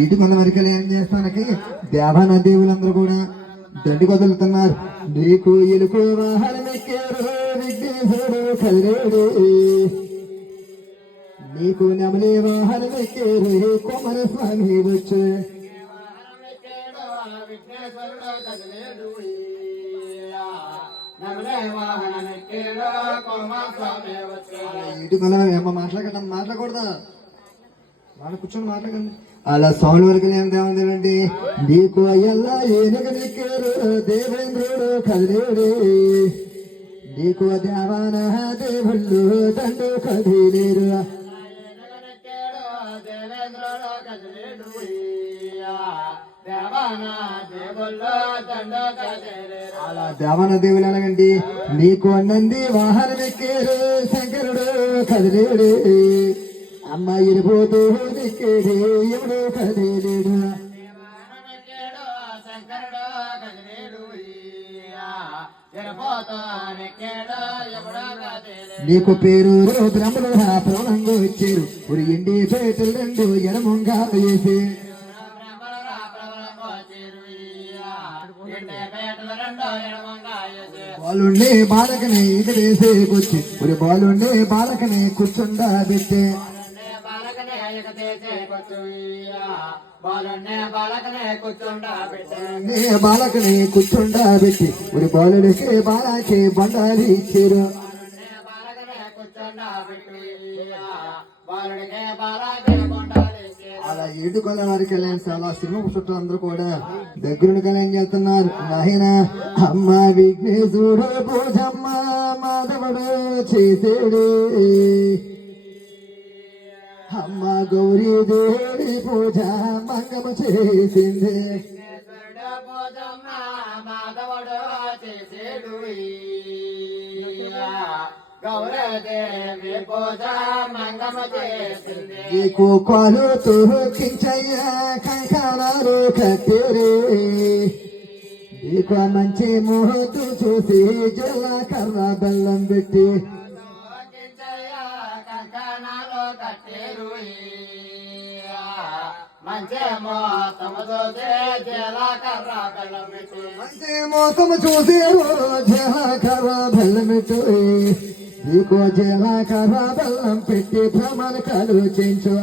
ఈటి మన వరకు ఏం చేస్తానికి దేవాన దేవులందరూ కూడా దండి వదులుతున్నారు. నీకు ఎలుకు వాహనమెక్కారు విఘ్నేశ్వరుడు కదిలేడు, నీకు నెమలి వాహనమెక్కారు కుమారస్వామి వచ్చు. ఇటు మనం ఏమో మాట్లాడకూడదా, వాళ్ళు కూర్చొని మాట్లాడండి. అలా సౌండ్ వరకు ఏమిటండి, నీకు అయ్యల్లా ఏనుగ నెక్కారు దేవేంద్రుడు కదిలేడు, నీకు దేవాన దేవుళ్ళు దండు కదిలేరు. అలా దేవాన దేవులు ఎలాగండి, నీకు నంది వాహనం ఎక్కారు శంకరుడు కదిలేడు, అమ్మాయి ఇరిపోతూ నెక్కేడు ఎవడు కదిలేడు. నీకు పేరు బ్రహ్మలు ప్రాణంగా వచ్చారు, ఉరి ఎండి పేటలు రెండు ఎడమంగా వేసి, బాలుండే బాలకని ఇకదేసేకొచ్చి ఉరి బాలుండే బాలకని కూర్చుండా పెట్టే, బాలకని కూర్చుండా పెట్టి ఉరి బాలుడికి బాలకి బండాలి ఇచ్చారు. అలా ఏడుకొల వారికి వెళ్ళాను చాలా సినిమా చుట్టూ అందరూ కూడా దగ్గరుండి కళ్యాణం చేస్తున్నారు. నాయన అమ్మ విఘ్నేశ్వరుడు పూజమ్మ మాధవుడు చేసేడు, అమ్మ గౌరీ దేవి పూజ మంగమ చేసింది. నీకు కాలు తోకించయ్య కంకణాలు కట్టేరే, నీకు మంచి ముహూర్తం చూసి జల్ల కర్ర బెల్లం పెట్టి, మంచి మోసము చూసి జల కర్ర బెల్లం పెట్టు, నీకు జల కర్ర బెల్లం పెట్టి భ్రమణకాలు చేయించు.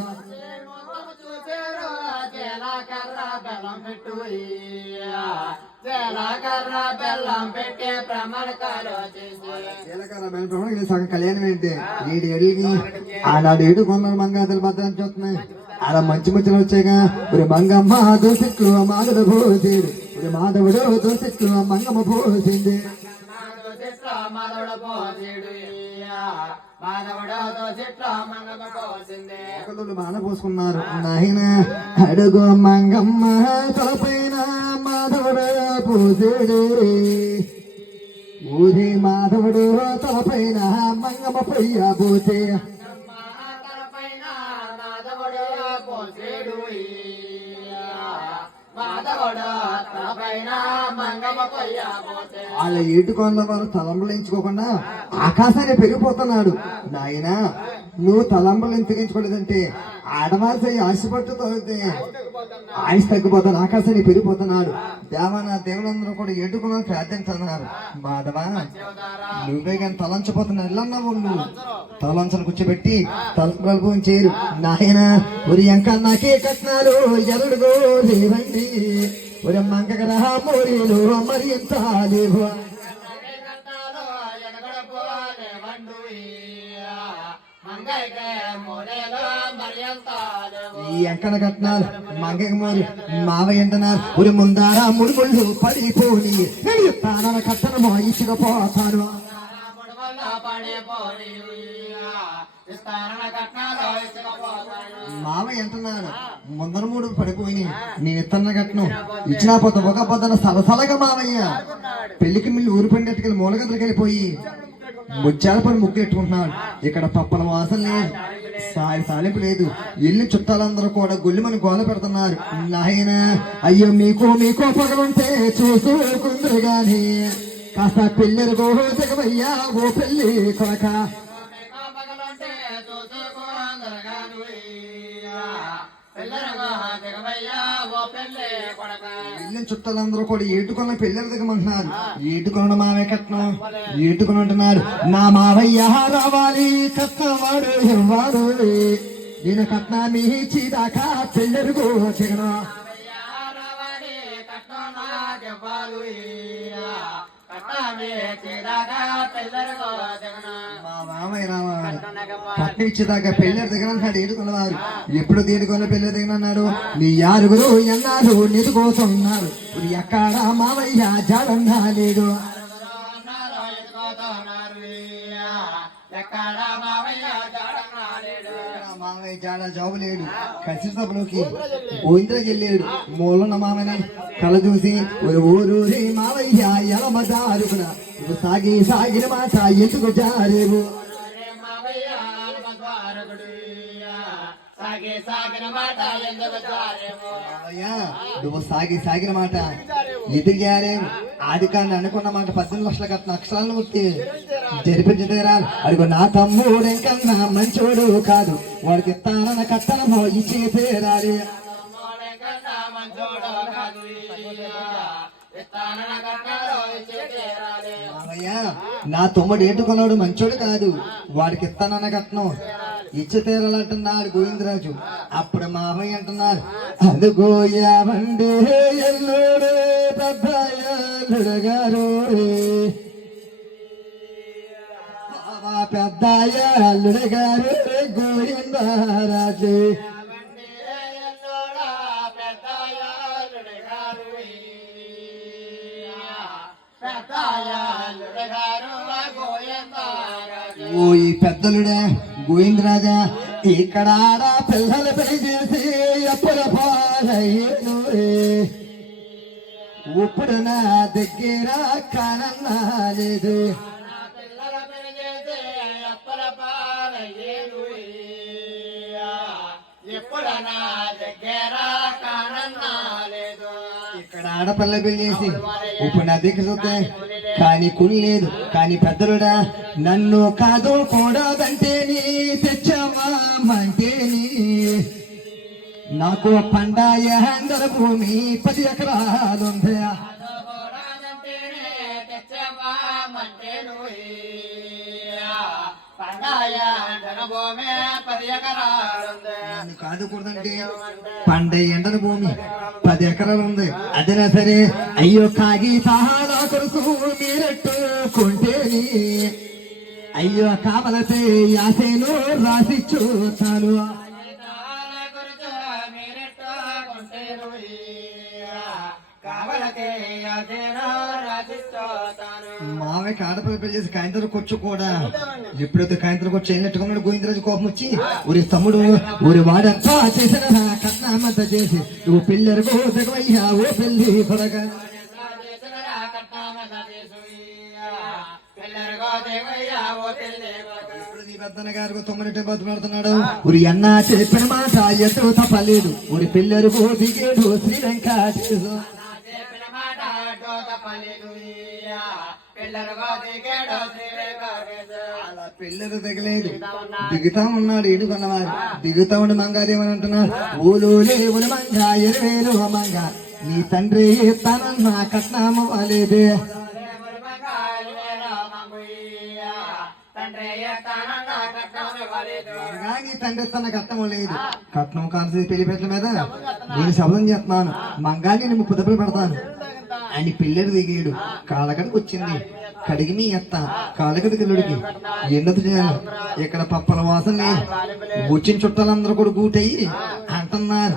సగం కళ్యాణం ఏంటి ఏడు ఏళ్ళకి ఆనాడు ఏడు కొందరు మంగాతలు భద్రం చూస్తున్నాయి. అలా మంచి మంచిలు వచ్చాయిగా ఒక మంగమ్మ దోసిట్లు మాధవుడు పోసేడు, ఒక మాధవుడు దోసిట్లు మంగమ్మ పోసింది. మాల పోసుకున్నారు. నాయన అడుగు మంగమ్మ తలపైన మాధవుడు పోసేడు, ఊరి మాధవుడు తలపైన మంగమ్మ పొయ్య పోసే, వాళ్ళ ఏటుకొండ వారు తలంబులు ఎంచుకోకుండా ఆకాశాన్ని పెరిగిపోతున్నాడు. నాయన నువ్వు తలంబులు ఎంచుకోలేదంటే ఆడవారి ఆశపట్టు ఆయుష్ తగ్గిపోతాను, ఆకాశాన్ని పెరిగిపోతున్నాడు. దేవన దేవులందరూ కూడా ఏటుకున్నాను ప్రార్థించున్నారు. మాధవా నువ్వే కానీ తలంచిపోతున్నా ఎల్లన్నావు, నువ్వు తలంచను కూర్చోబెట్టి తలంపు చేయరు. నాయన ఉరి ఇంకా నాకే కట్నాలు ఎరడుగో లేవండి, ఒరే మంగగ్రహ మోరీలు మరి ఎంత లేవు, ఈ ఎంకన కట్నాలు మంగకి మోరు మావయ్య అంటున్నారు. ఉరి ముందారా ముడుముళ్ళు పడిపోని నేను తాన కట్టనమో ఇసుకపోతాను. మావయ్య అంటున్నాడు ముందర మూడు పడిపోయి నేను ఇత్తన్న కట్నం ఇచ్చినా పోతా ఒక పొద్దున సలసలగా మావయ్య పెళ్లికి మిల్లి ఊరు పండేట్టుకెళ్ళి మూలగదికి వెళ్ళిపోయి ముత్యాల పని ముగ్గులు ఎట్టుకుంటున్నాడు. ఇక్కడ పప్పల వాసన లేదు, సాలింపు లేదు. ఇల్లు చుట్టాలందరూ కూడా గొల్లిమని గోల పెడుతున్నారు. నాయన అయ్యో మీకో పగలుంటే చూసుకుందరు గాని కాస్త పెళ్ళరు గో జగమయ్యా ఓ పెళ్ళి కొడక, ఈ వెళ్ళిన చుట్టాలందరూ కూడా ఏటుకొన్న పెళ్ళి దిగమంటున్నారు. ఏటుకొన మావయ్య కట్నం ఏటుకొని ఉంటున్నారు. నా మావయ్య రావాలి కట్నవాడు ఇవ్వాడు, నేను కట్నాన్ని ఇచ్చిదాకా పెళ్ళరుగు దిగను. మా మామయ్య రావాలి కట్నం ఇచ్చేదాకా పెళ్ళరు దిగనంటాడు. ఏడుకున్నవారు ఎప్పుడు దేనికొన్న పెళ్ళి దిగనన్నాడు. నీ ఆరుగురు ఎన్నారు నిదుకోతున్నారు. ఎక్కడ మావయ్య జాడన్నా లేడు. మామయ్య జాడ జాబు లేడు. కలిసి సభలోకి గోవిందరాజు వెళ్ళాడు. మూలన్న మామయ్య కళ చూసి ఊరు మావయ్య ఎలమదారుగున సాగి సాగిన మాట ఎందుకు జారేవు. నువ్వు సాగిన మాట ఎదిగారే ఆది కానీ అనుకున్న మాట 18 లక్షల కట్టిన అక్షరాలను ముట్టి జరిపించదేరాలి. అడుగు నా తమ్ముడెంకన్నా మంచోడు కాదు, వాడికి ఇస్తానన్న కట్టనమో ఇచ్చే తీరాలి. నా తమ్ముడు ఏటుకున్నాడు మంచోడు కాదు, వాడికి ఇస్తానన్న కట్నం ఇచ్చ తీరాలంటున్నాడు గోవిందరాజు. అప్పుడు మామయ్య అంటున్నారు, అదుగోయామండి ఎల్లుడే పెద్దయ్యల్లుడు గారు, పెద్దయ్య అల్లుడు గారు గోవిందరాజు. ఓ ఈ పెద్దలుడే గోవిందరాజా, ఇక్కడ పిల్లలు పెళ్లి చేసి ఎప్పుడు పాలయ్యేను, ఇప్పుడు నా దగ్గర కానన్నా లేదు. ఇక్కడ ఆడపిల్ల పెళ్లి చేసి ఇప్పుడు నా దగ్గర చూస్తే కానీ కుని లేదు. కానీ పెద్దలుడా నన్ను కాదు కూడదంటే నీ తెచ్చమంటే నాకు పండాయ అందర భూమి 10 ఎకరాలుంది. కాదు కూడదంటే పండే ఎండల భూమి 10 ఎకరాలు ఉంది. అదేనా సరే అయ్యో కాగి సహారా కొరకు మీరెట్టుకుంటేని అయ్యో కావలతే యాసేను రాసి చూస్తాను. మావయ్య ఆడపిల్ల పెళ్లి చేసి కాయంతలు కొచ్చు కూడా ఎప్పుడైతే కాయంతలు కొచ్చి వెళ్ళట్టుకున్నాడు గోవిందరాజు కోపం వచ్చి, ఊరి తమ్ముడు ఊరి వాడంతా చేసిన కట్నామంతా చేసి నువ్వు పిల్లరు దిగవయ్యా ఓ పెళ్లి కొడగా. పెద్దన్న గారు 9 బతులాడుతున్నాడు. ఊరి అన్న చెప్పిన మాట ఎటు తప్పలేదు. ఊరి పిల్లరు దిగేడు శ్రీలంక అలా పిల్లలు దిగలేదు. దిగుతా ఉన్నాడు ఏడుకున్నవారు. దిగుతా ఉండి మంగాదేమని అంటున్నారు, ఊలు లేవులు మంగ 20,000 మంగ నీ తండ్రి తనన్న కట్నాము అలేదే. తండ్రి తన కట్నం లేదు. కట్నం కాల్సి పెళ్లి పెట్టల మీద నేను శబ్దం చేస్తున్నాను, మంగా నేను 30 దెబ్బలు పెడతాను అని పిల్లలు దిగాడు. కాలకడికి వచ్చింది కడిగి మీ ఎత్త కాలకడికి ఎల్లుడికి ఎండదు చేయాలి. ఇక్కడ పప్పల వాసన లేదు. వచ్చిన చుట్టాలందరూ కూడా కూటయ్యి అంటున్నారు,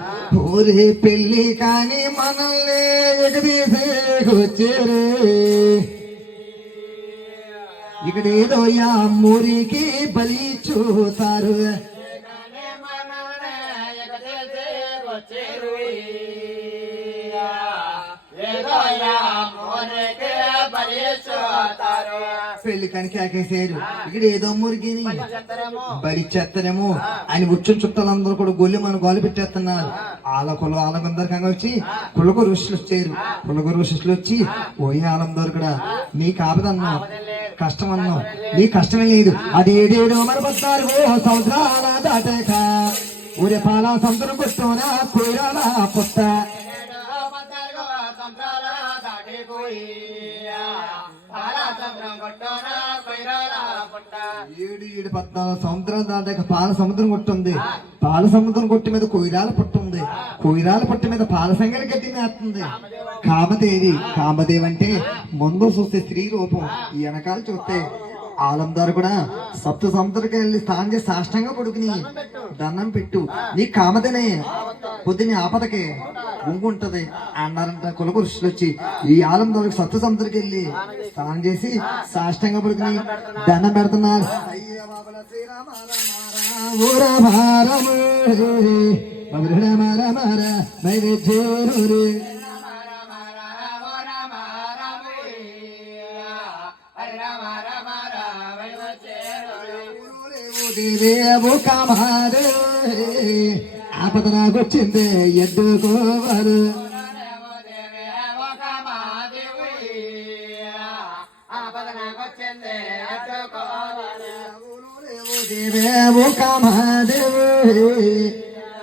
ఊరే పెళ్లి కానీ మనల్ని ఎగదీసేకొచ్చేరే, ఇక్కడ ఏదో యా మూరికి బలి చూతారు. పెళ్లి కని కేకేసారు, ఇక్కడ ఏదో మురిగిని బలి చేస్తారేమో అని వచ్చిన చుట్టాలందరూ కూడా గొల్లి మన గోలు పెట్టేస్తున్నారు. ఆలకులు ఆలకందరికంగా వచ్చి పులక ఋషులు వచ్చారు. పులక ఋషులు వచ్చి ఓయి ఆలందరూ కూడా నీ కాపదన్నావు, కష్టం అన్నావు, నీ కష్టమే లేదు. అది 7 మరి 14 సంవత్సరాల దాటాక ఊరే పాల సముద్రం పుట్టోనా కూరాల పుట్ట 14 సంవత్సరాలు దాటాక పాల సముద్రం కొట్టుంది. పాల సముద్రం కొట్టి మీద కొయ్యరాల పుట్టు ఉంది. కొయ్యరాల పుట్టు మీద పాల సంగతి గట్టి మేస్తుంది. కామదేవి. కామదేవి అంటే ముందు చూస్తే స్త్రీ రూపం, ఈ వెనకాల చూస్తే ఆలందారు కూడా సప్త సముద్రకి వెళ్ళి స్నానం చేసి సాష్టంగా పడుకుని దండం పెట్టు, నీ కామదనే పొద్దుని ఆపదకే ఉంగుంటది అన్నారంట కులపురుషులు వచ్చి. ఈ ఆలందారికి సప్త సముద్రకి వెళ్ళి స్నానం చేసి సాష్టంగా పడుకుని దండం పెడుతున్నారు. ఆపద నాకొచ్చింది ఎద్దుకోవారు.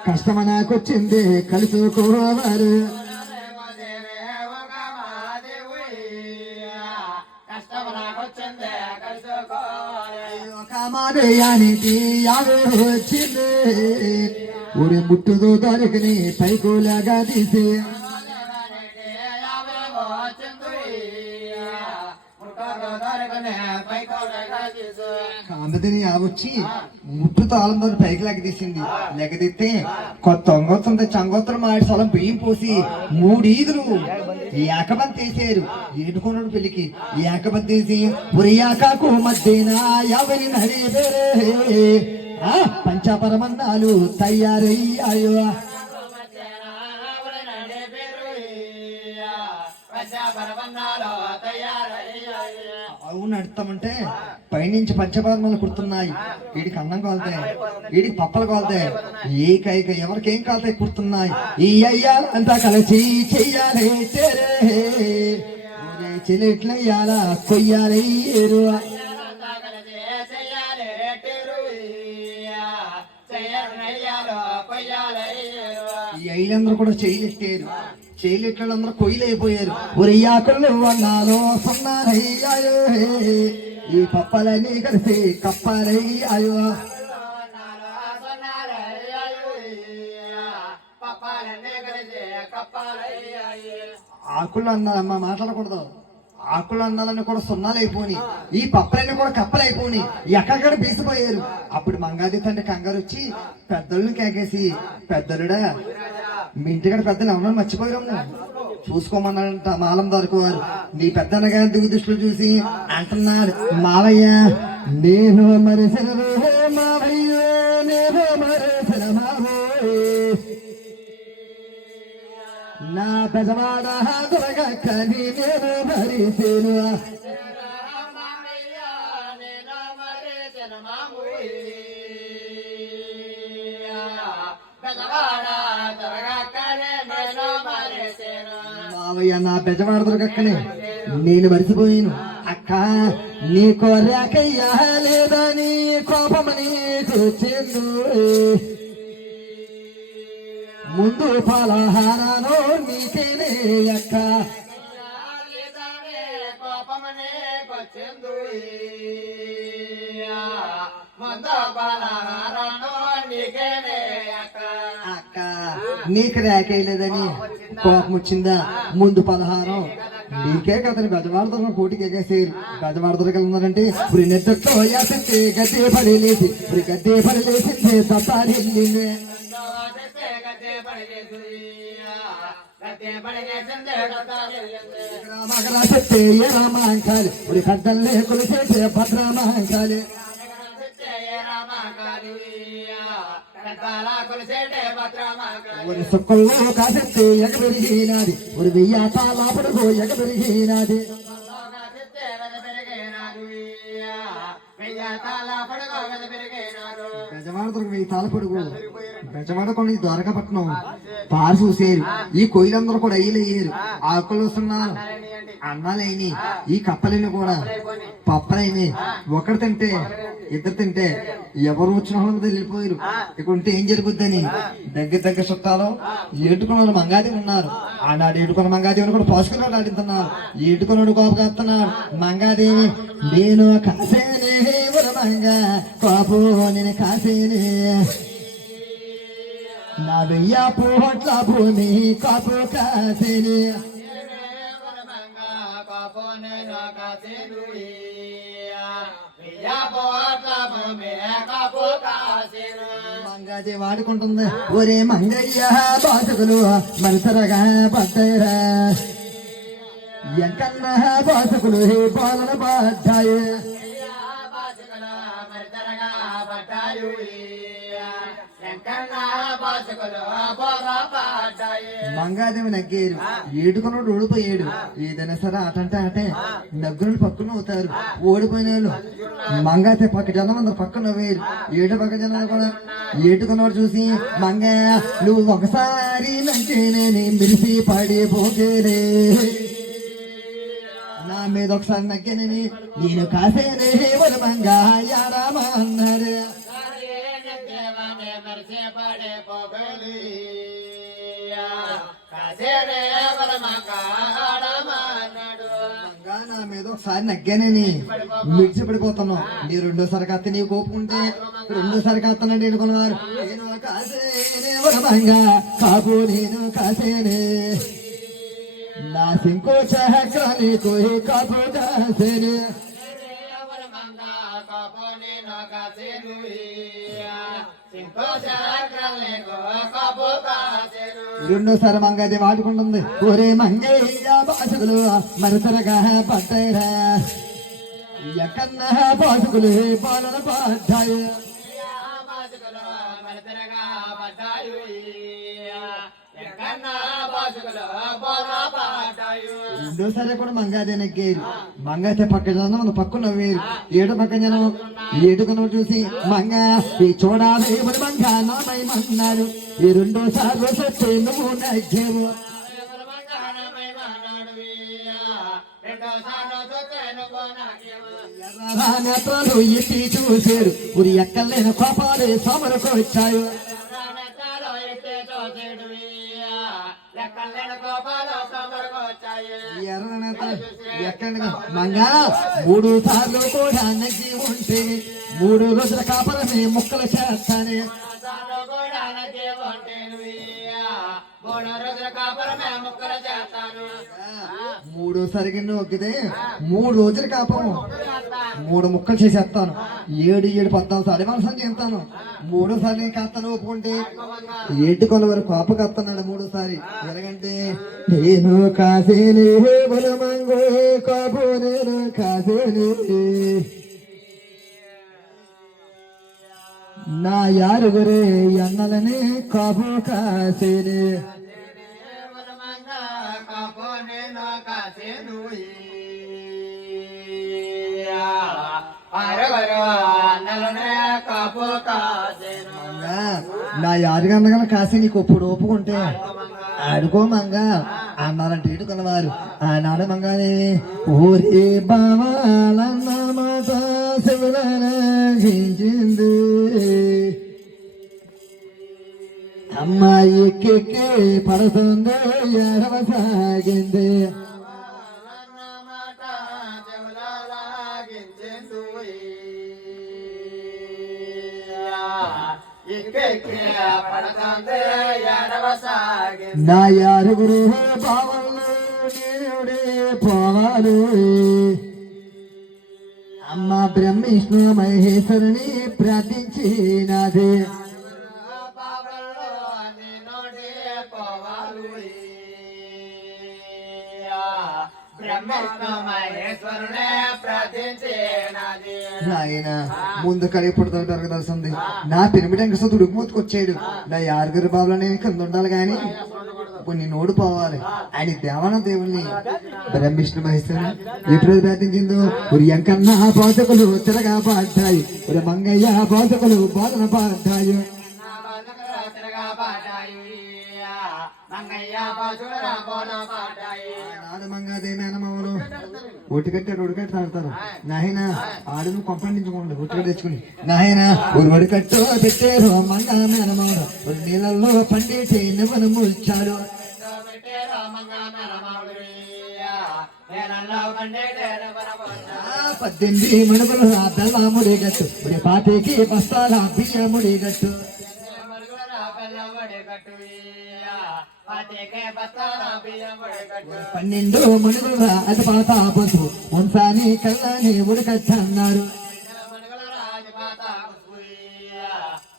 కష్టమ నాకొచ్చింది కలుసుకోవారు. కామాదయానికి వచ్చింది ఊరి ముట్టుదో దానికి పైకోలాగా తీసి కామదని వచ్చి ముట్టుతో ఆలందరూ పైకి లెగదీసింది. లెగదీస్తే కొత్త ఒంగొత్తంతో చంగొత్తరం మాడి సలం బియ్యం పోసి 3 ఈదులు ఏకబంతి వేసారు. ఏడుకున్నాడు పెళ్లికి ఏకబంతి వేసి ఉరియాకాకు మధ్యన ఎవరి నడిపేరే పంచపరమన్నాలు తయారయ్యాయో. అవును అడుతామంటే పైనుంచి పంచపరమాలు కుడుతున్నాయి. వీడికి అన్నం కాలుతాయి, వీడికి పప్పలు కాలుతాయి, ఏకైక ఎవరికేం కాలుతాయి కుడుతున్నాయి. ఈ అయ్యాల అంతా కలిసి చెయ్యాలి చెల్లెట్లయ్యాలా కొయ్యాలి. ఈ ఐలందరూ కూడా చేయలెట్టారు. చేయలెట్టాలందరూ కొయ్యలైపోయారు. ఒరియాకులు అన్నాలో సన్నారయ్యాయో. ఈ పప్పలన్నీ కలిసి కప్పాలయ్యాయో. ఆకులు అన్నారమ్మా మాట్లాడకూడదు. ఆకులు అన్నాలని కూడా సున్నాలైపోయి, ఈ పప్పలన్నీ కూడా కప్పలైపోయి ఎక్కడికక్కడ బీసిపోయారు. అప్పుడు మంగాది తండ్రి కంగారు వచ్చి పెద్దలను కేకేసి, పెద్దలుడా మీ ఇంటికాడ పెద్దలు ఎవరన్నా మర్చిపోయారమ్మ చూసుకోమన్నాడంట మాలందారికి వారు. నీ పెద్దనగా దిగు దృష్టిలో చూసి అంటున్నాడు, మావయ్య నేను మరిసిన మావయ్య నేను మరిసిన మావయ్య నా పెదవాడ దొరగక్కని నేను మరిసేను. మావయ్య నా పెద్దవాడ దొరకక్కనే నేను మరిసిపోయాను. అక్క నీ కోరాకయ్యా లేదా నీ కోపమని కూర్చేందు ముందు పలహారాను నీకేనే అక్క అక్క నీకు రేకేయలేదని కోపం వచ్చిందా? ముందు పలహారం నీకే కథని గజవాడదొర కోటికి ఎగేసేరు. గజవాడదొరకి ఉన్నారంటే ఇప్పుడు నెత్తతో యాసే గడ్డే పడేలేసి ఇప్పుడు గడ్డే పడలేసిందే తప్పాలి. రామాంకాలి ఉరి కడ్డల్లే కొలిసేసే భద్రామాంకాలి ఉరి సుక్కల్లో కాసెత్తే ఎగబెరిగినాది ఉరి వెయ్యాటాలాపడుకో ఎగబెరిగినాది. గజవాడదొరకు 1000 తాళపడుగు గజవాడకొని ద్వారకాపట్నం పారు చూసేరు. ఈ కొయ్యలందరూ కూడా అయ్యలయ్యారు. ఆకులు వస్తున్నారు. అన్నాలేని ఈ కప్పలేని కూడా పప్పలేని ఒకటి తింటే ఇద్దరు తింటే ఎవరు వచ్చిన వాళ్ళ మీద వెళ్ళిపోయారు. ఇక్కడ ఉంటే ఏం జరుగుద్దని దగ్గర చుట్టాలు ఏటుకున్న వాళ్ళు మంగాదేవి ఉన్నారు. ఆనాడు ఏటుకున్న మంగాదేవిని కూడా పోసుకున్నాడు ఆడుతున్నారు. ఏటుకున్నాడు కోప కాస్తున్నాడు. మంగాదేవి నేను కాసేనే మంగా కోపు నేను కాసేనే నా వెయ్య పోట్ల భూమి కాపు కాసేనే మంగాదేవి వాడుకుంటుంది. ఒరే మంగయ్య బాసుకులు మనసరగా పడ్డాయిరా ఎంకన్నా బాసుకులు బాలన పడ్డాయి. మంగాదేవి నగ్గేరు. ఏడుకున్నాడు ఓడిపోయాడు. ఏదైనా సరే ఆటంటే ఆటే నగ్గురు పక్కన అవుతారు. ఓడిపోయిన వాళ్ళు మంగాతే పక్క జనం అందరు పక్కన నవ్వేరు. ఏడు పక్క జనాలు కూడా ఏటుకున్నాడు చూసి మంగ నువ్వు ఒకసారి నగ్గేనే మిరిసి పడిపోకేనే నా మీద ఒకసారి నగ్గేనని నేను కాసేనే వాళ్ళు మంగా యారామా అన్నారు. నా మీద ఒకసారి నగ్గానని మిడిచి పడిపోతున్నావు. నీ రెండోసారి కాస్త నీ కోపుకుంటే రెండోసారి కాస్తానండి ఎడుకున్నారు. నేను కాసేనే కాపు నేను కాసేనే నా సింకో చక్రాన్ని కోయి కాపు కాసేనే రెండోసారి మంగాదేవి ఆడుకుంటుంది. ఒరే మంగయ్య బాసుకులు మరుసరగా పడ్డాయిరా ఎక్కన్నా బాసుకులు బాలన పడ్డాయి. రెండోసారి కూడా మంగాదే నెగ్గారు. మంగాతే పక్క జనం మన పక్కన నవ్వేరు. ఏడు పక్క జనం ఏడుకున్న చూసి మంగ చూడాలి మంగ నామన్నారు. ఈ రెండోసారి వచ్చే నువ్వు నగ్గేవు. నేత్రాలు ఎత్తి చూసారు. ఉరి ఎక్కలేని కోపాలు సమరకు వచ్చాయి. మంగా 3 సార్లు కూడా నగ్గి ఉంటే 3 రోజుల కాపరమే ముక్కలు చేస్తానే. మూడోసారి నొక్కితే 3 రోజులు కాపము 3 ముక్కలు చేసేస్తాను. 7 14 సార్లు మనసం చేస్తాను. 3ఓసారి కాస్తాను ఒప్పుకుంటే ఏటుకొల వరకు కోప కస్తున్నాడు. 3ఓసారి ఎలాగంటే నేను కాసేనే బలమంగో కాపు నేను కాసేనే నా యారుగురే అన్నలనే కాపు కాసేనే నా యాదగన్నగల కాసి నీకు ఇప్పుడు ఒప్పుకుంటే ఆడుకో మంగ అన్నారంటే ఇటుకున్నవారు. ఆనాడు మంగాదేవి ఊరి బావాలన్న మాట శివులగించింది. అమ్మాయి ఎక్కెక్కి పడుతుంది ఎడవసాగింది. నా యారుగురు బావలు దేవుడే పోవాలి. అమ్మ బ్రహ్మిష్ణు మహేశ్వరుని ప్రార్థించినది. ఆయన ముందు కడిగి పుడతాడు తెలిసింది. నా పిరమిడ్ వెంకటేశ్వర ఉడుకుమూతుకొచ్చాడు. నా యారుగురు బాబులు అనేవి కింద ఉండాలి కానీ ఇప్పుడు నేను ఓడిపోవాలి. ఆయన దేవాన దేవుల్ని బ్రహ్మిష్ణు మహేశ్వరుని ఎప్పుడు ప్రార్థించిందో ఒక ఎంకన్నా బాధకులు తిరగా పడ్డాయి. ఒక మంగయ్య బాధకులు బాధన పడ్డాయి. నాడు మంగాదే మేనమామలు ఒటికట్టారు ఒడికట్టు తాగుతారు నాయన ఆడును కొంపండించుకోండి ఒటికట్టు తెచ్చుకుని నాయన ఒడికట్టు పెట్టారు మంగా మేనమామలు నీళ్ళల్లో పండితే నివ్వను ముల్చాడు 18 మణుగులు బెల్ల ముడిగట్టు పాతికి బస్తాల బియ్య ముడిగట్టు 12 మణుగుల అది పాత పొసు వంశాని కళ్ళని ఉడకచ్చన్నారు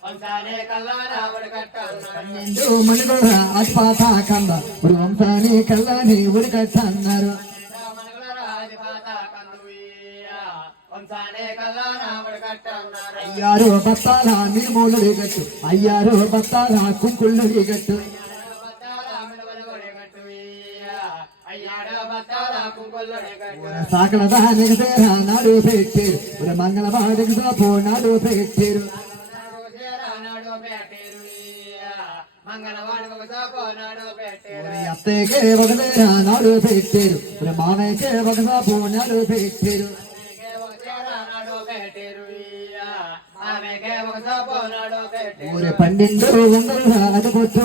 12 మణుగుల అది పాత కంద వంశాని కళ్ళని ఉడకచ్చన్నారు అయ్యారు బత్తాల నిర్మూలు గట్టు అయ్యారు బత్తాల కుంకుళ్ళు గట్టు సాకల దానికి నాడు పెట్టారు మంగళవాడికి సోపు నాడు పెట్టారు అత్తయ్యకే ఒక నాడు పెట్టారు మామయ్యకే ఒక సోపు నాడు పెట్టారు 12 వందల అది పొట్టు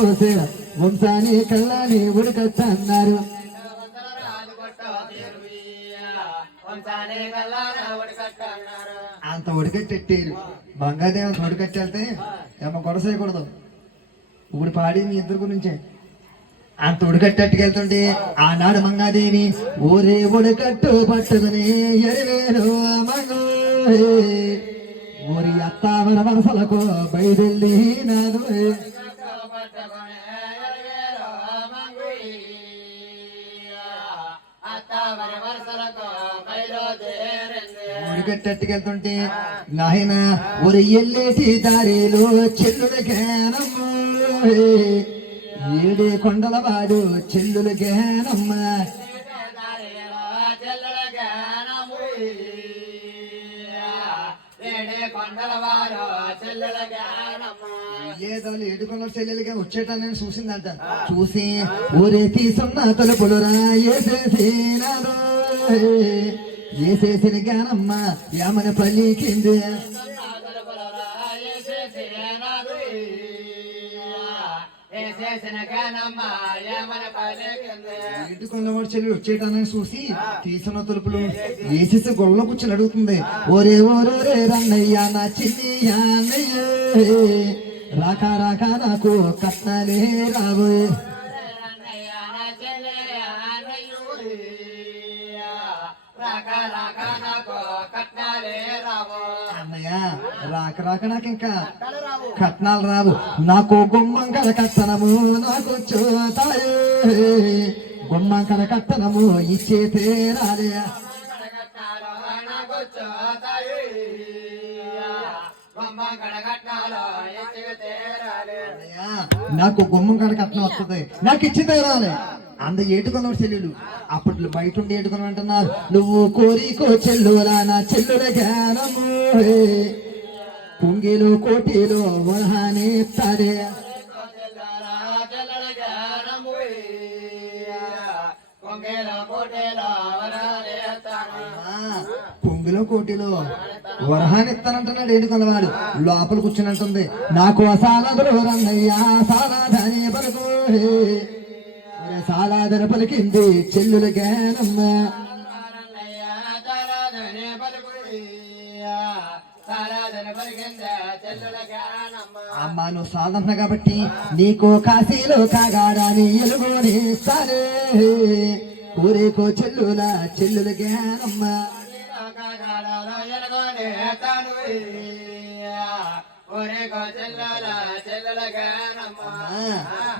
వంశాని కళ్ళని ఉడకచ్చన్నారు అంత ఉడకట్టెట్టారు బంగాదేవం ఉడకట్టేళ్తే ఏమో గొడవ చేయకూడదు ఇప్పుడు పాడి మీ ఇద్దరు గురించే అంత ఉడకట్టెట్టుకెళ్తుంటే ఆనాడు మంగాదేవి ఊరే ఉడకట్టు పట్టుకుని ఎరివేరు మంగు ఊరి అత్తావర వరసలకు బయలుదేరి నాదు ఉడికట్టెట్టుకెళ్తుంటే నాయన ఊరి ఎల్లేటి దారిలో చెల్లులకేనమ్మ ఏడే కొండల వాడు చెల్లులకేనమ్మ ఏదో ఏడుకొండ చెల్లెలుగా వచ్చేటాన్ని చూసిందంట చూసి ఊరే తీసున్న తలుపులు రాయేసేసినారు ఏసేసిన గానమ్మ ఏమని పలికింది ఇంటికొండ వాడు చెల్లి వచ్చేటాన్ని చూసి తీసిన తలుపులు వేసేసి గొడవలో కూర్చొని అడుగుతుంది ఓరే ఓరే రన్నయ్య నా చిన్ని అన్నయ్య రాక రాక నాకు కట్నాలే రాబోయే అన్నయ్య రాక రాక నాకు ఇంకా కట్నాలు రావు నాకు గుమ్మం కల కట్టనము నాకు చూతాయే గుమ్మం కల కట్టనము ఇచ్చే తేరాలే నాకు గుమ్మం కడ కట్నం వస్తుంది నాకు ఇచ్చి తేరాలి అంద ఏటుకున్నాడు చెల్లెలు అప్పట్లో బయట ఉండి ఏటుకుని అంటున్నారు నువ్వు కోరికో చెల్లురా నా చెల్లుల జ్ఞానము పొంగిలో కోటిలో వరహానే తాడే పొంగిలో కోటిలో వరహాన్ని ఇస్తానంటున్నాడు ఏడుకొన్నవాడు లోపల కూర్చున్నట్టుంది నాకు అసాలదులు రన్నయ్యా సాలాధాని పలుకు సాలాధన పలికింది చెల్లుల జ్ఞానమ్మ అమ్మా నువ్వు సాధన కాబట్టి నీకు కాశీలో కాగాడాని ఎలుగుని సారే ఊరేకో చెల్లుల చెల్లుల జ్ఞానమ్మ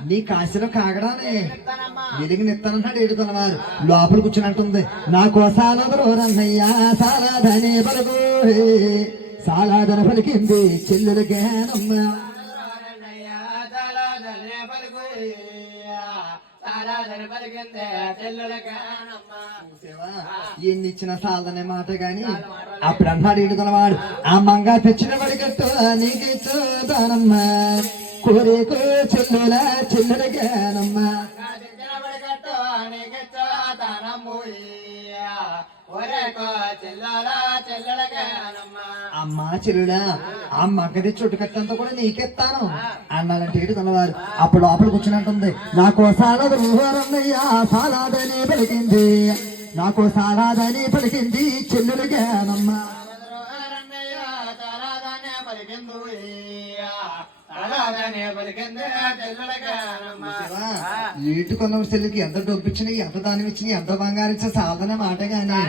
నీ కాశీలో కాగడానే ఎదిగినిస్తానన్నాడు ఏడుకొన్నవారు లోపల కూర్చున్నట్టుంది నా కోసాలదరో రన్నయ్యా సాలాధనే పలుకు సాలాధన పలికింది చెల్లుల జ్ఞానమ్మ ఎన్ని ఇచ్చిన సాలదనే మాట గాని అప్పుడు అన్నాడు ఏడుకొన్నవాడు ఆ మంగా తెచ్చిన పడికట్టు నీకు ఇచ్చుదానమ్మ కోరేకో చెల్లుల చెల్లుల జ్ఞానమ్మ అమ్మా చెల్లుడా ఆ మగది చుట్టు కట్టంతా కూడా నీకెత్తాను అన్నాడంటే ఏడు తనవారు అప్పుడు లోపల కూర్చున్నట్టుంది నాకు సాలదయ్యా సాలాదని పలికింది నాకు సాలాదని పలికింది చెల్లుడిగానమ్మా ఏటుకొన్న చెల్లికి ఎంత డబ్బు ఇచ్చినా ఎంత దానం ఇచ్చినా ఎంత బంగారం ఇచ్చినా సాధన మాట గాని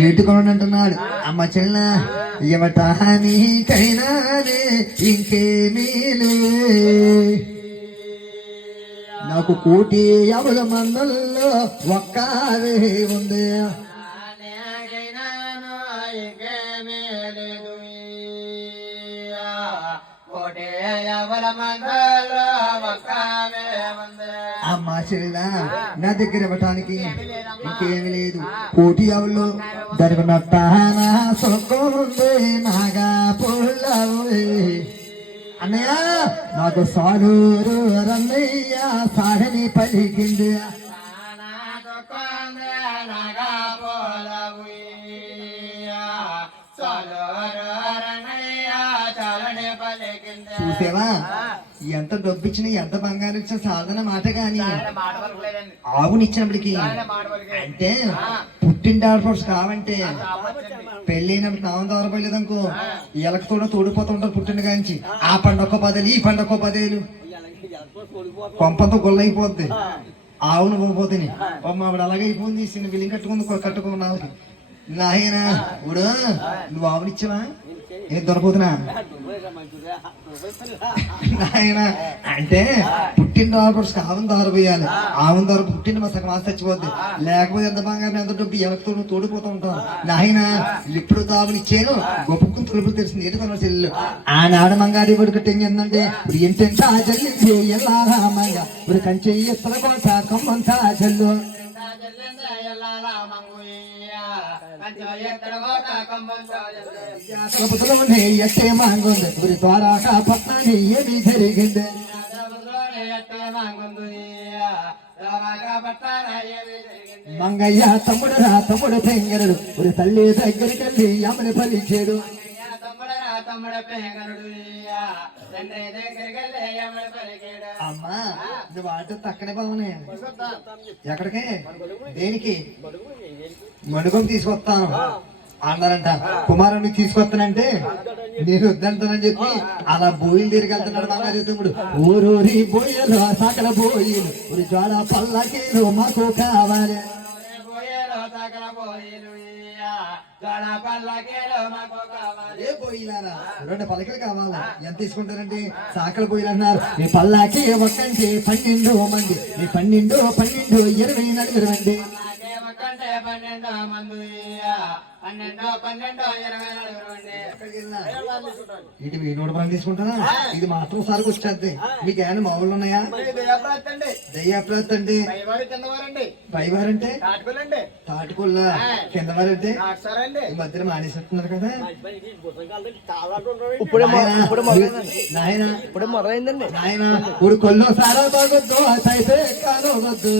ఏటుకొన అంటున్నాడు అమ్మ చెల్ల ఇవటానికైనా ఇంకేమీ నాకు కోటి ఎవల మందల్లో ఒక్కరే ఉంది అమ్మా చెల్ల నా దగ్గర ఇవ్వటానికి ఇంకేమి లేదు కోటి ఎవరు దానికి నట్టాన సొక్కుంది నాగా పుల్లవి అన్నయ్య నాకు సాలూరు రన్నయ్య సాగని పలికింది చూసేవా ఎంత డబ్బిచ్చినా ఎంత బంగారం ఇచ్చిన సాధన మాట గాని ఆవునిచ్చినప్పటికి అంటే పుట్టింటి ఆడపడుచు కావంటే పెళ్ళైనప్పుడు నామం దూరపోయలేదనుకో ఎలక తోడిపోతుంటారు పుట్టింటి కాంచి ఆ పండొక్క 10 ఈ పండొక్క 10 కొంపంతో గొల్లైపోద్ది ఆవును పోపోతుంది ఆవిడ అలాగే అయిపోయింది చిన్న బిల్లింగ్ కట్టుకున్నావు నాయన ఇప్పుడు నువ్వు ఆవునిచ్చావా ఏం దొరపోతున్నా ఆయన అంటే పుట్టిన ఆడపడుచు ఆవును దొరపోయాలి ఆవును దొర పుట్టిన మా సగం ఆస్తి చచ్చిపోద్ది లేకపోతే ఎంత బంగారం ఎంత డబ్బు ఎవరితో నువ్వు తోడిపోతూ ఉంటావు నాయన ఇప్పుడు తావులు ఇచ్చాను గొప్పకుని తొలుపులు తెలిసింది ఏంటి కొన్న చెల్లెలు ఆనాడు మంగారి పడి కట్టింది ఏంటంటే ఇప్పుడు ఏంటంటే ఆ చెల్లి ఎల్లారామయ్య ఇప్పుడు కంచె ఎత్తల కోట కమ్మంత చెల్లు ఎట్టే మాంగుంది గురి ద్వారాక పట్నాన్ని ఏమి జరిగింది మంగయ్య తమ్ముడు పెంగరుడు గురి తల్లి దగ్గరికి వెళ్ళి అమ్మని పలిచాడు అమ్మా నువ్వు ఆట తక్కనే బాగున్నాయి ఎక్కడికి దేనికి మడుగం తీసుకొస్తాను అన్నారంట కుమారుని తీసుకొస్తానంటే నేను వద్దంటానని చెప్పి అలా బోయిలు తిరిగి వెళ్తున్నాడు మంగారి తమ్ముడు ఊరూరి బోయలు సకల బోయిలు ఊరి జోడ పల్లకీలు మాకు కావాలి రెండు పల్లకీలు కావాలా ఎంత తీసుకుంటారంటే సాకల పోయిలు అన్నారు నీ పల్లాకి ఒక్కంటే 12 మంది నీ 12 20 నలుగురు ఇది మీ నోటి పని తీసుకుంటారా ఇది మాత్రం సార్కి వచ్చేది మీకు ఏమైనా మామూలు ఉన్నాయా దయ్యాప్రాత్ అంటే పైవారంటే తాటుకొల్లా కింద వారంటే ఈ మధ్యన మానేసినట్టున్నారు కదా నాయన నాయన ఇప్పుడు కొల్లో సారా బాగొద్దు అయితే కానొద్దు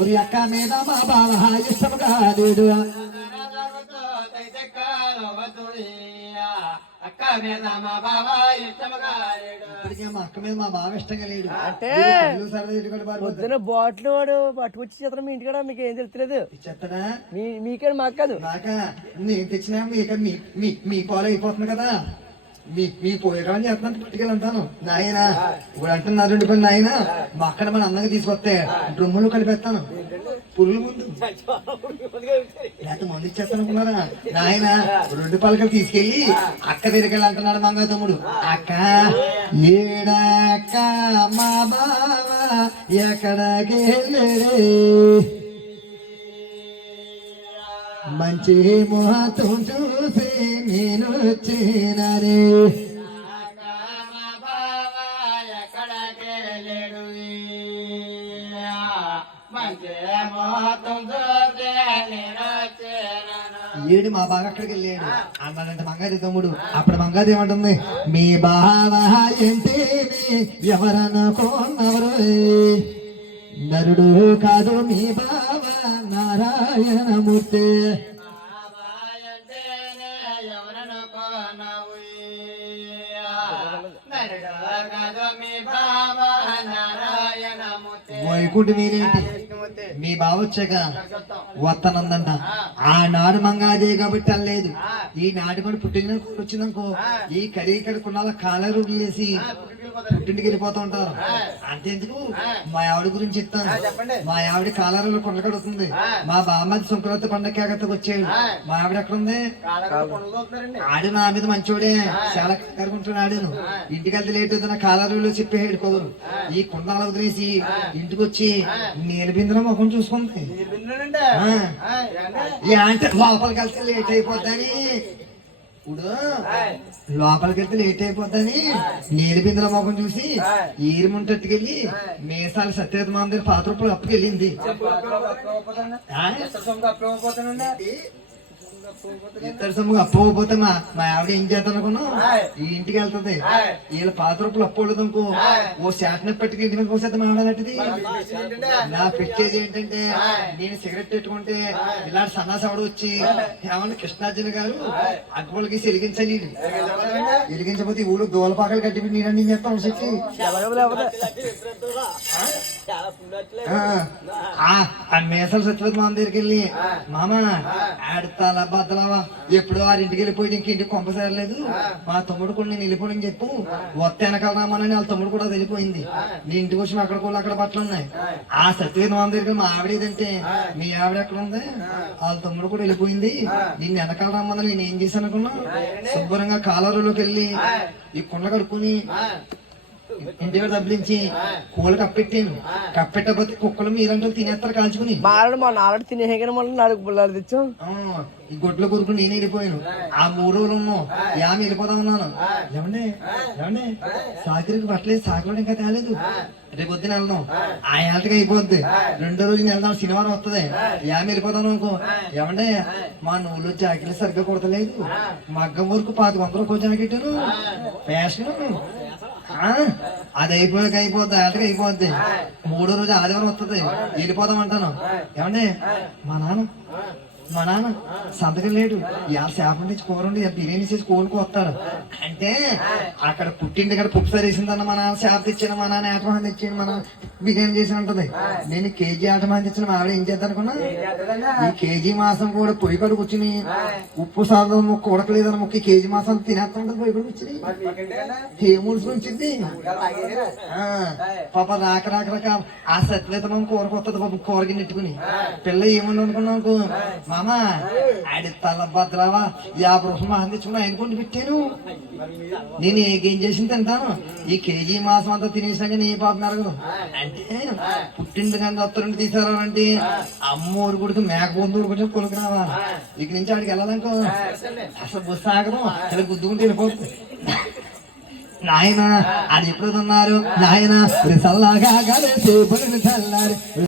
ఉరి అక్క మీద మా బావ ఇష్టంగా లేడు మా అక్క మీద మా బావ ఇష్టంగా లేడు అంటే పొద్దున బాటిల్ వాడు పట్టుకొచ్చి చేస్తాడు మీ ఇంటికాడ మీకు ఏం తెలుస్తలేదు చెత్తడా మీకే మాకు కాదు నాకా నేను తెచ్చినా మీ కాల్ అయిపోతుంది కదా మీ పోయేకాలం చేస్తున్నాను పట్టుకెళ్ళంటాను నాయన ఇప్పుడు అంటున్నారు 2 పని నాయన మా అక్కడ మన అన్నగా తీసుకొస్తే డ్రమ్ములు కలిపేస్తాను పురుగుల ముందు లేకపోతే మందు ఇచ్చేస్తాను అనుకున్నారా నాయన 2 పలకలు తీసుకెళ్ళి అక్క దగ్గరికి అంటున్నాడు మంగా తమ్ముడు అక్క ఏడాక మా బావ ఎక్కడికి వెళ్ళే మంచి మొహతం చూసి నేను వచ్చినానే ఏడు మా బాగా అక్కడికి వెళ్ళాడు అన్నాడంటే మంగారి తమ్ముడు అప్పుడు మంగాది ఏమంటుంది మీ బావ ఏంటి ఎవరనుకున్నవరు నరుడు కాదు మీ బావ నారాయణమూర్తి. వైకుంఠ మీరేంటి మీ బావ వచ్చాక వస్తానందంట. ఆనాడు మంగాదే కాబట్టి అనలేదు. ఈ నాటి కూడా పుట్టిన వచ్చిందనుకో ఈ కడిగి కున్నాల కాలరు వేసి పుట్టింటికి వెళ్ళిపోతూ ఉంటారు. అంతేందుకు మా ఆవిడ గురించి చెప్తాను. మా ఆవిడ కాలరులో కొండ కడుతుంది. మా బామ్మది సంక్రాంతి పండగ కేకత్తకు వచ్చాడు. మా ఆవిడ ఎక్కడ ఉంది? ఆడు నా మీద మంచోడే, చాలా కరుకుంటున్నాడు. ఇంటికి వెళ్తే లేట్ అవుతున్న కాలరులో చెప్పి హేడుకోదు. ఈ కుండాలు వదిలేసి ఇంటికి వచ్చి నీలబిందులో ముఖం చూసుకుంది. అంటే లోపలికి వెళ్తే లేట్ అయిపోద్దని, ఇప్పుడు లోపలికి వెళ్తే లేట్ అయిపోద్దని నీలబిందుల ముఖం చూసి ఈరిముంటట్టుకెళ్ళి మీసాలు సత్యవతి మామ దగ్గర 10 రూపాయలు అప్పుకెళ్ళింది. ఇద్దరు సొమ్ము అప్పకపోతే మా ఆవిడ ఏం చేద్దాం అనుకున్నాం, ఈ ఇంటికి వెళ్తుంది. వీళ్ళ 10 రూపాయలు అప్పు అనుకో ఓ శాటన పెట్టుకు ఇంటి మీద కోసేద్దాం ఆడాలంటది. నా పెట్టేది ఏంటంటే నేను సిగరెట్ పెట్టుకుంటే ఇలాంటి సన్నాసవడు వచ్చి ఏమన్నా కృష్ణార్జున గారు అగ్గులకి వెలిగించాలి. వెలిగించకపోతే ఊళ్ళో దోలపాకలు కట్టి నీరన్నీ చేస్తాం చెప్పి మేసాలు సత్యవతి మామ దగ్గరికి వెళ్ళి మామ ఆడతాలా బద్దలావా ఎప్పుడు వారింటికి వెళ్ళిపోయి ఇంటికి కొంప సేరలేదు. మా తమ్ముడు కూడా నేను వెళ్ళిపోయిని చెప్పు వస్తే వెనకాల రామని వాళ్ళ తమ్ముడు కూడా వెళ్ళిపోయింది. నీ ఇంటికి వచ్చి అక్కడ కూడా అక్కడ బట్టలు ఉన్నాయి. ఆ సత్యవతి మామ దగ్గర మా ఆవిడ ఏదంటే మీ ఆవిడ ఎక్కడ ఉంది? వాళ్ళ తమ్ముడు కూడా వెళ్ళిపోయింది. నిన్ను వెనకాల రమ్మని నేను ఏం చేశాను అనుకున్నా, శుభ్రంగా కాలవలోకి వెళ్ళి ఈ కుండ కడుక్కుని ఇంటి దగ్గర దబ్బించి కూల కప్పెట్టాను. కప్పెట్టకపోతే కుక్కలు మీరంటూ తినేస్తారు కాల్చుకుని. ఈ గొడ్ల కొరకు నేను వెళ్ళిపోయాను. ఆ 3 రోజులు ఉన్నాం. యామి వెళ్ళిపోతా ఉన్నాను. ఏమండి ఏమండి సాకిరికి పట్టలేదు, సాకిలో ఇంకా తేలేదు. రేపు పొద్దున వెళ్దాం. ఆ ఏటకి అయిపోద్ది. 2వ రోజున వెళ్దాం, శనివారం వస్తుంది. యామి వెళ్ళిపోతాను అనుకో. ఏమంటే మా నువ్వులు జాకెట్లు సరిగ్గా కొడతలేదు, మగ్గం వరకు 500 రూపాయలు కట్టాను. ఫ్యాషన్ అది అయిపోయాక అయిపోద్ది, ఏటకి అయిపోద్ది. 3వ రోజు ఆదివారం వస్తుంది, వెళ్ళిపోదాం అంటాను. ఏమంటే మా నాన్న సంతకం లేడు, చేప నుంచి కూర ఉండి బిర్యానీ చేసి కోలుకు వస్తాడు అంటే అక్కడ పుట్టింటి ఇక్కడ పుప్పు సరేసిందన్న మా నాన్న చేప తెచ్చాను, మా నాన్న ఏటమాన్ తెచ్చాను, మన బిర్యానీ చేసి ఉంటది. నేను కేజీ ఏటమాన్ తెచ్చిన మా ఆవిడ ఏం చేద్దాం అనుకున్నా, ఈ కేజీ మాసం కూడా పొయ్యి కడు కూర్చుని ఉప్పు సాధం ముక్క ఉడకలేదని ముక్క కేజీ మాసం తినేస్తుంటది. పొయ్యి కడు కూర్చుని ఏముడుసు ఉంచింది పాప రాక ఆ సత్యత కూరకు వస్తుంది. పాప కూరకి నెట్టుకుని పిల్ల ఏముంది అనుకున్నాం అనుకో, మామా ఆడి తల భద్రావా 50 రూపాయలు మహం తెచ్చుకుని ఆయన కొండి పెట్టాను. నేను ఏం చేసింది తింటాను. ఈ కేజీ మాసం అంతా తినేసినాక నీ పాప నరగదు అంటే పుట్టింటి కానీ దత్తరుండి తీసారంటే అమ్మోరు గుడికి మేకపోతుడు కొంచెం కొనుక్కు రావాలి. ఇక నుంచి ఆడికి వెళ్ళాలనుకో అసలు బస్సు ఆగదు, ఇలా గుద్దుకుంటే వెళ్ళిపోతుంది. నాయన అది ఎప్పుడు ఉన్నారు నాయన చల్లగా చల్లారు